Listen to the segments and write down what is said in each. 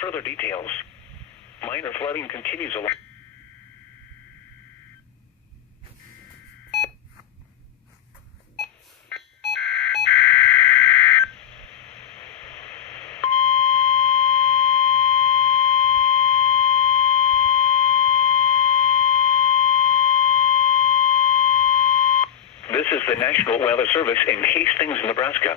Further details. Minor flooding continues along. This is the National Weather Service in Hastings, Nebraska.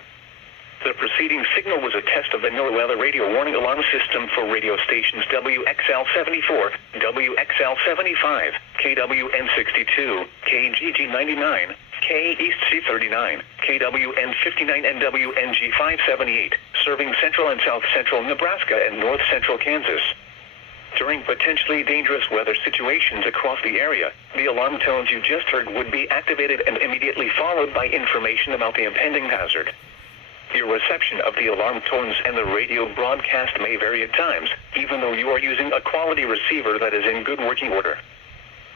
The preceding signal was a test of the NOAA Weather Radio Warning Alarm System for radio stations WXL-74, WXL-75, KWN-62, KGG-99, K East C-39, KWN-59, and WNG-578, serving central and south central Nebraska and north central Kansas. During potentially dangerous weather situations across the area, the alarm tones you just heard would be activated and immediately followed by information about the impending hazard. Your reception of the alarm tones and the radio broadcast may vary at times, even though you are using a quality receiver that is in good working order.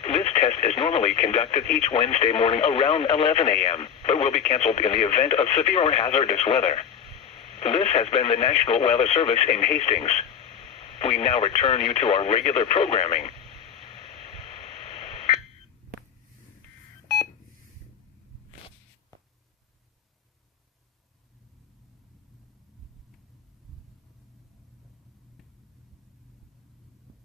This test is normally conducted each Wednesday morning around 11 a.m., but will be canceled in the event of severe or hazardous weather. This has been the National Weather Service in Hastings. We now return you to our regular programming.